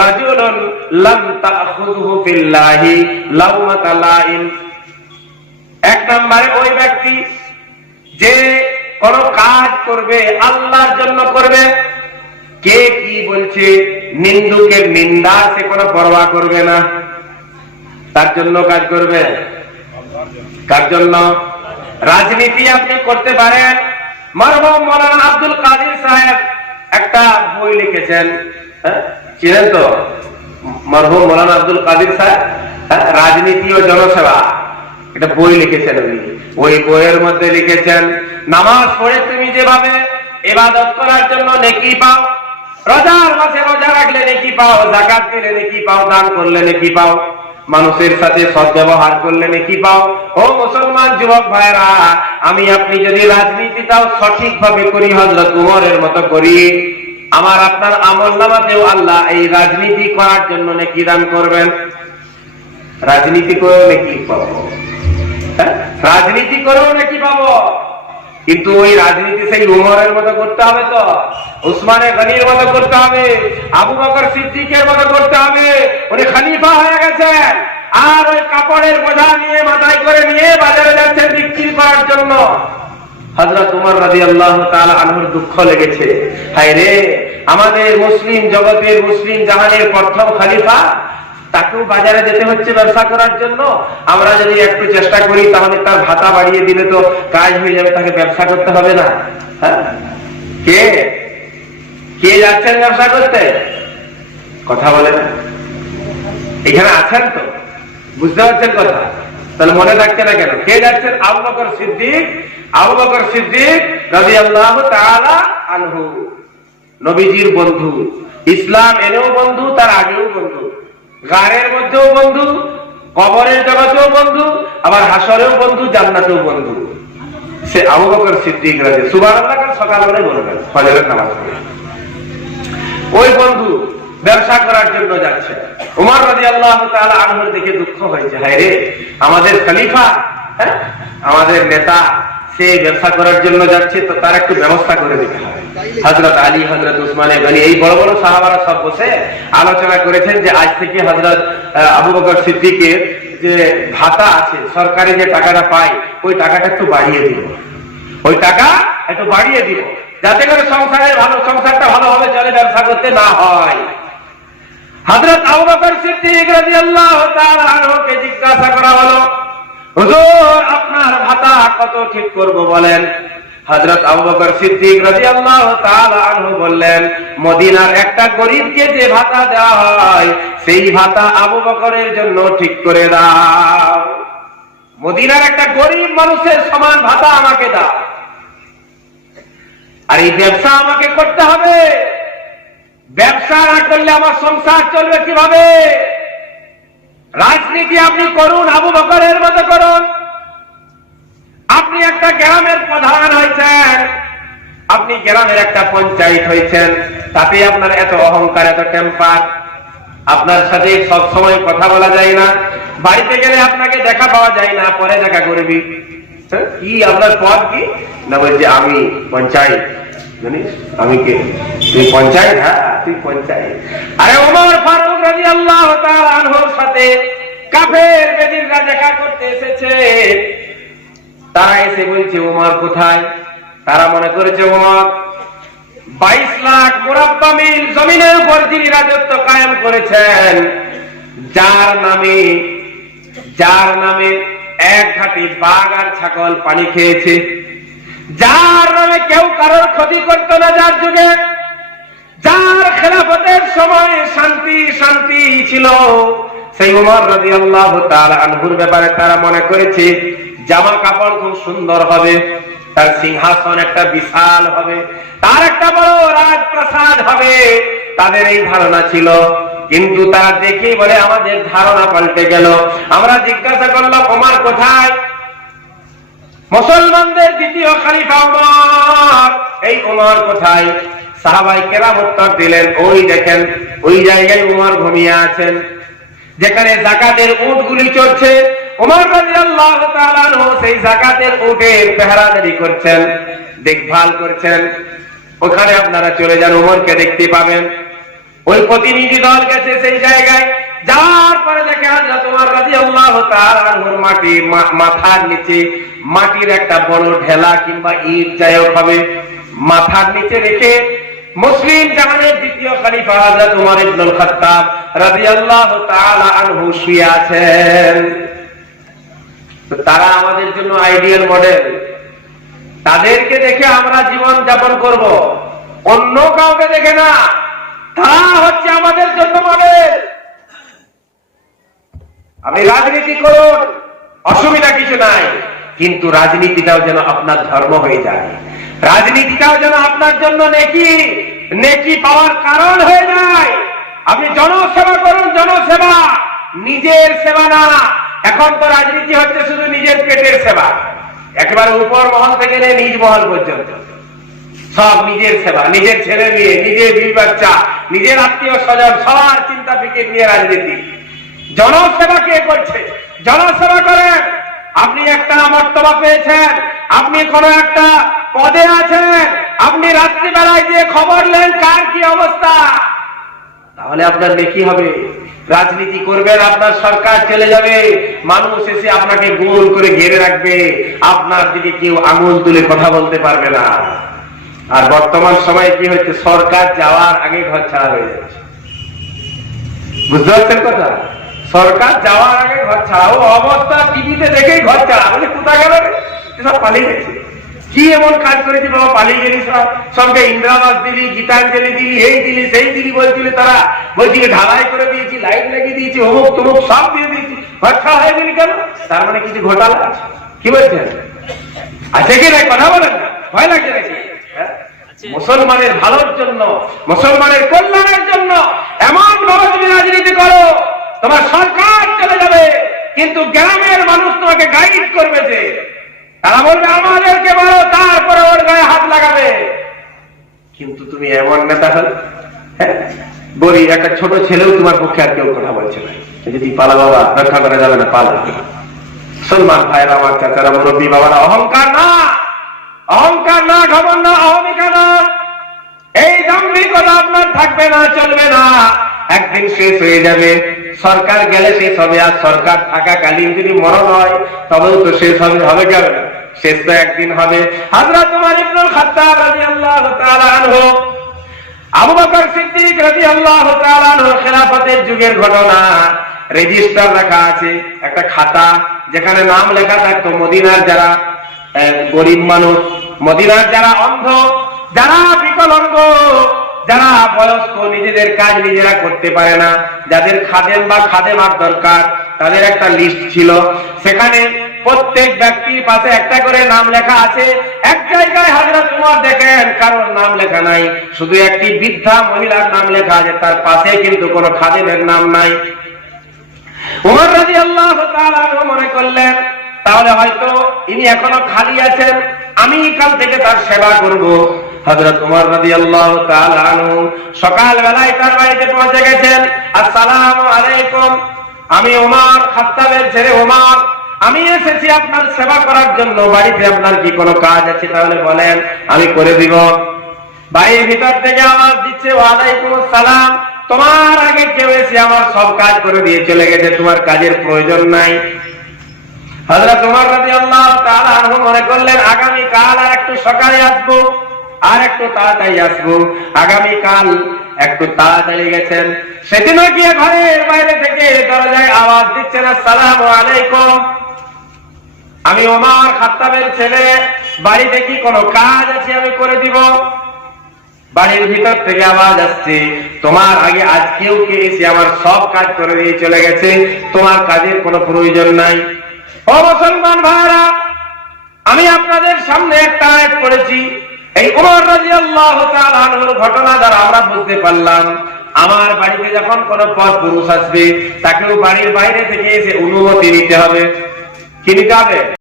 রাজুলুন লাম তাখুযহু ফিল্লাহি লাওমাতা লাইম। এক নম্বরে ওই ব্যক্তি যে কোন কাজ করবে আল্লাহর জন্য করবে, কে কি বলছে নিন্দুকের নিন্দা সে কোনো পরোয়া করবে না, তার জন্য কাজ করবে। কার জন্য? রাজনীতি আপনি করতে পারেন। মরহুম মাওলানা আব্দুল কাদের সাহেব একটা বই লিখেছেন, চিনেন তো মরহুম মাওলানা আব্দুল কাদের সাহেব, রাজনীতি ও জনসেবা, একটা বই লিখেছেন। ওই বইয়ের মধ্যে লিখেছেন নামাজ পড়ে তুমি যেভাবে ইবাদত করার জন্য নেকি পাও, রোজার মাসে রোজা রাখলে নেকি পাও, যাকাত দিলে নেকি পাও, দান করলে নেকি পাও, মানুষের সাথে সদ্ব্যবহার করলে নেকি পাও। ও মুসলমান যুবক ভাইরা, আমি আপনি যদি রাজনীতিটাও সঠিকভাবে করি, হযরত উমরের মতো করি, আমার আপনার আমলনামাতেও আল্লাহ এই রাজনীতি করার জন্য নেকি দান করবেন। রাজনীতি করেও নেকি পাবো, রাজনীতি করেও নাকি পাবো, কিন্তু ওই রাজনীতি সেই উমরের মতো করতে হবে, তো উসমানে গনির মতো করতে হবে, আবু বকর সিদ্দিকের মতো করতে হবে। উনি খলিফা হয়ে গেছেন, আর ওই কাপড়ের বোঝা নিয়ে মাথায় করে নিয়ে বাজারে যাচ্ছেন বিক্রি করার জন্য। হযরত উমর রাদিয়াল্লাহু তাআলা আনহুর দুঃখ লেগেছে, হায় রে, আমাদের মুসলিম জগতের, মুসলিম জাহানের প্রথম খলিফা, তাকেও বাজারে যেতে হচ্ছে ব্যবসা করার জন্য। আমরা যদি একটু চেষ্টা করি তাহলে তার ভাতা বাড়িয়ে দিলে তো কাজ হয়ে যাবে, তাকে ব্যবসা করতে হবে না। হ্যাঁ, কে কে যাচ্ছেন ব্যবসা করতে? কথা বলেন, এখানে আছেন তো, বুঝতে পারছেন কথা? তাহলে মনে থাকছে না কেন? কে যাচ্ছেন? আবু বকর সিদ্দিক। আবু বকর সিদ্দিক রাদিয়াল্লাহু তাআলা আনহু, নবীজির বন্ধু, ইসলাম এনেও বন্ধু, তার আগেও বন্ধু, গারের মধ্যেও বন্ধু, কবরের জগতেও বন্ধু, আবার হাসরেও বন্ধু, জান্নাতেও বন্ধু। সে আবু বকর সিদ্দিক রাদিয়াল্লাহু, সুবহানাল্লাহ কাল সকালবেলা বলবেন ফজরের নামাজ পড়ে। ওই বন্ধু ব্যবসা করার জন্য যাচ্ছে। উমর রাদিয়াল্লাহু তাআলা আনহুর দেখে দুঃখ হয়েছে, হায় রে, আমাদের খলিফা, আমাদের নেতা, সে ব্যবসা করার জন্য যাচ্ছে, তো তার একটু ব্যবস্থা করে দিতে হবে। হযরত আলী, হযরত উসমানে গনি, এই বড় বড় সাহাবারা সব বসে আলোচনা করেছেন যে আজ থেকে হযরত আবু বকর সিদ্দিকের যে ভাতা আছে, সরকারি যে টাকাটা পায়, ওই টাকাটা একটু বাড়িয়ে দিব, ওই টাকা একটু বাড়িয়ে দিব, যাতে করে সংসারটা ভালোভাবে চলে, ব্যবসা করতে না হয়। হযরত আবু বকর সিদ্দিক রাদিয়াল্লাহু তাআলা আনহুকে জিজ্ঞাসা করা হলো, হুজুর, আপনার ভাতা কত ঠিক করব বলেন? হযরত আবু বকর সিদ্দিক রাদিয়াল্লাহু তাআলা আনহু বললেন, মদিনার একটা গরীবকে যে ভাতা দেওয়া হয়, সেই ভাতা আবু বকরের জন্য ঠিক করে দাও। মদিনার একটা গরীব মানুষের সমান ভাতা আমাকে দাও। আর এই ব্যবসা আমাকে করতে হবে, ব্যবসা না করলে আমার সংসার চলবে কিভাবে? রাজনীতি আপনি করুন, আবু বকরের মতো করুন। আপনি একটা গ্রামের প্রধান হয়েছেন, আপনি গ্রামের একটা পঞ্চায়েত হয়েছেন, তাতে আপনার এত অহংকার, এত টেম্পার, আপনার সাথে সব সময় কথা বলা যায় না, বাড়িতে গেলে আপনাকে দেখা পাওয়া যায় না, পরে দেখা করবি। কি আপনার পদ কি? না বলছে আমি পঞ্চায়েত। জানিস আমি কে? তুই পঞ্চায়েত? হ্যাঁ তুই পঞ্চায়েত। আরে ওমর ফারুক রাদিয়াল্লাহু তাআলা আনহুর সাথে কাফের বেদিনরা দেখা করতে এসেছে। তারা এসে বলছে ওমর কোথায়? তারা মনে করেছে ওমর 22 লাখ মুরাব্বা মিল জমিনের উপর যিনি রাজত্ব কায়েম করেছেন, যার নামে এক ঘাটি বাঘ আর ছাগল পানি খেয়েছে, যার নামে কেউ কারোর ক্ষতি করত না, যার যুগে, যার খেলাফতের সময় শান্তি শান্তি ছিল, সেই ওমর রাদিয়াল্লাহু তাআলা আনহুর ব্যাপারে তারা মনে করেছে জামা কাপড় খুব সুন্দর হবে, তার সিংহাসন একটা বিশাল হবে, তার একটা বড় রাজপ্রাসাদ হবে, তাদের এই ধারণা ছিল। কিন্তু তারা দেখেই বলে আমাদের ধারণা পাল্টে গেল। আমরা জিজ্ঞাসা করলাম ওমর কোথায়? মুসলমানদের দ্বিতীয় খলিফা ওমর, এই ওমর কোথায়? সাহাবায়ে কেরাম উত্তর দিলেন, ওই দেখেন ওই জায়গায় ওমর ঘুমিয়ে আছেন, যেখানে যাকাতের উটগুলি চড়ছে। ওমর রাদিয়াল্লাহু তাআলা আনহু সেই যাকাতের উটের পেহারাদারি করছেন, দেখভাল করছেন। ওখানে আপনারা চলে যান, ওমরকে দেখতে পাবেন। ওই প্রতিনিধি দল গেছে সেই জায়গায়, যাওয়ার পরে দেখে হযরত ওমর রাদিয়াল্লাহু তাআলা আনহুর মাথার নিচে মাটির একটা বড় ঢেলা কিংবা ইট যাই হোক হবে, মাথার নিচে রেখে মুসলিম জাহানের দ্বিতীয় খলিফা হযরত ওমর ইবনুল খাত্তাব রাদিয়াল্লাহু তাআলা আনহু শুয়ে আছেন। তো তারা আমাদের জন্য আইডিয়াল মডেল, তাদেরকে দেখে আমরা জীবন যাপন করব, অন্য কাউকে দেখে না। তারা হচ্ছে আমাদের জন্য মডেল। আপনি রাজনীতি করুন, অসুবিধা কিছু নাই, কিন্তু রাজনীতিটাও যেন আপনার ধর্ম হয়ে যায়, রাজনীতিটাও যেন আপনার জন্য নেকি পাওয়ার কারণ হয়ে যায়। আপনি জনসেবা করুন, জনসেবা, নিজের সেবা না। এখন তো রাজনীতি হচ্ছে শুধু নিজের পেটের সেবা, একেবারে উপর মহল থেকে নিজ মহল পর্যন্ত সব নিজের সেবা, নিজের ছেলে মেয়ে, নিজের বিবি বাচ্চা, নিজের আত্মীয় স্বজন, সবার চিন্তা ফিকির নিয়ে রাজনীতি। জনসেবা কে করছে? জনসেবা করেন। আপনি একটা মর্তবা পেয়েছেন, আপনি কোন একটা পদে আছেন, আপনি রাত্রিবেলায় যে খবর নেন কার কি অবস্থা, তাহলে আপনার নেকি হবে। রাজনীতি করবেন, আপনার সরকার চলে যাবে, মানুষ এসে আপনাকে গোল করে ঘিরে রাখবে, আপনার দিকে কেউ আঙুল তুলে কথা বলতে পারবে না। আর বর্তমান সময়ে কি হচ্ছে, সরকার যাওয়ার আগে ঘর ছাড়া হয়ে যাচ্ছে। বুঝতে পারছেন কথা? সরকার যাওয়ার আগে ঘর ছাড়া, ও অবস্থা টিভিতে দেখেই ঘর ছাড়া, বলে কোথা গেল রে, সব পালিয়ে গেছে। কি এমন কাজ করেছি বাবা, পালিয়ে গেলি সব, সবকে ইন্দিরাবাস দিলি, গীতাঞ্জলি দিলি, এই দিলি সেই দিলি বলছিল, তারা বলছিল ঢালাই করে দিয়েছি, লাইট লাগিয়ে দিয়েছি, অমুক তমুক সব দিয়ে দিয়েছি, ঘর ছাড়া হয়ে গেলি কেন? তার মানে কিছু ঘোটালা আছে, কি বলছেন? আছে কি নাই? কথা বলেন না, ভয় লাগছে নাকি? মুসলমানের ভালোর জন্য, মুসলমানের কল্যাণের জন্য এমন ভাবে তুমি রাজনীতি করো, তোমার সরকার চলে যাবে, কিন্তু গ্রামের মানুষ তোমাকে গাইড করবে, যে তারা বলবে আমাদেরকে বলো, তারপরে ওর গায়ে হাত লাগাবে। কিন্তু তুমি এমন নেতা হল, বলি একটা ছোট ছেলেও তোমার পক্ষে আর কেউ কথা বলছে না, যদি পালা বাবা রক্ষা করা যাবে না, পালা। মুসলমান ভাইরা, আমার চাচারা, মুরব্বী বাবারা, অহংকার না, অহংকার না, খবর না, অহমিকা না, এই দাম্ভিকতা আপনার থাকবে না, চলবে না। একদিন শেষ হয়ে যাবে, সরকার গেলে শেষ হবে, আর সরকার থাকাকালীন যদি মরণ হয় তবেও তো শেষ হবে কেন? শেষ তো একদিন হবে। হযরত ওমর ইবনুল খাত্তাব রাদিয়াল্লাহু তাআলা আনহু, আবু বকর সিদ্দিক রাদিয়াল্লাহু তাআলা আনহুর খেলাফতের যুগের ঘটনা রেজিস্টার রাখা আছে, একটা খাতা, যেখানে নাম লেখা থাকতো মদিনার যারা গরিব মানুষ, মদিনার যারা অন্ধ, যারা বিকলাঙ্গ, যারা বয়স্ক, নিজেদের কাজ নিজেরা করতে পারে না, যাদের খাদেম বা খাদেমার দরকার, তাদের একটা লিস্ট ছিল। সেখানে প্রত্যেক ব্যক্তির পাশে একটা করে নাম লেখা আছে। এক জায়গায় হযরত ওমর দেখেন কারোর নাম লেখা নাই, শুধু একটি বৃদ্ধা মহিলার নাম লেখা আছে, তার পাশে কিন্তু কোনো খাদেমের নাম নাই। ওমর রাদিয়াল্লাহু তাআলা মনে করলেন, তাহলে হয়তো ইনি এখনো খালি আছেন, আমি কাল থেকে তার সেবা করব। হযরত ওমর রাদিয়াল্লাহু তাআলা আনহু সকাল বেলায় তার বাড়িতে পৌঁছে গেছেন। আসসালামু আলাইকুম, আমি ওমর খাত্তাবের ছেলে ওমর, আমি এসেছি আপনার সেবা করার জন্য, বাড়িতে আপনার কি কোনো কাজ আছে? তাহলে বলেন, আমি করে দিব। বাড়ির ভিতর থেকে আওয়াজ দিচ্ছে, ওয়ালাইকুম আসসালাম, তোমার আগে কেউ এসে আমার সব কাজ করে দিয়ে চলে গেছে, তোমার কাজের প্রয়োজন নাই। হযরত ওমর রাদিয়াল্লাহু তাআলা আনহু মনে করলেন, আগামী কাল আর একটু সকালে আসবো, আর একটু তাড়াতাড়ি আসবো। আগামী কাল একটু তাড়াতাড়ি গেছেন, সেদিনও গিয়ে ঘরের বাইরে থেকে দরজায় আওয়াজ দিচ্ছেন, আসসালামু আলাইকুম, আমি ওমর খাত্তাবের ছেলে, বাড়িতে কি কোনো কাজ আছে? আমি করে দিব। বাড়ির ভিতর থেকে আওয়াজ আসছে, তোমার আগে আজকেও কে এসে আমার সব কাজ করে দিয়ে চলে গেছে, তোমার কাজের কোনো প্রয়োজন নাই। ও মুসলমান ভাইরা, আমি আপনাদের সামনে একটা আয়াত পড়েছি, এই ওমর রাদিয়াল্লাহু তাআলা আনহুর ঘটনা দ্বারা আমরা বুঝতে পারলাম, আমার বাড়িতে যখন কোনো পর পুরুষ আসবে, তাকেও বাড়ির বাইরে থেকে এসে অনুমতি নিতে হবে। কি নিতে হবে?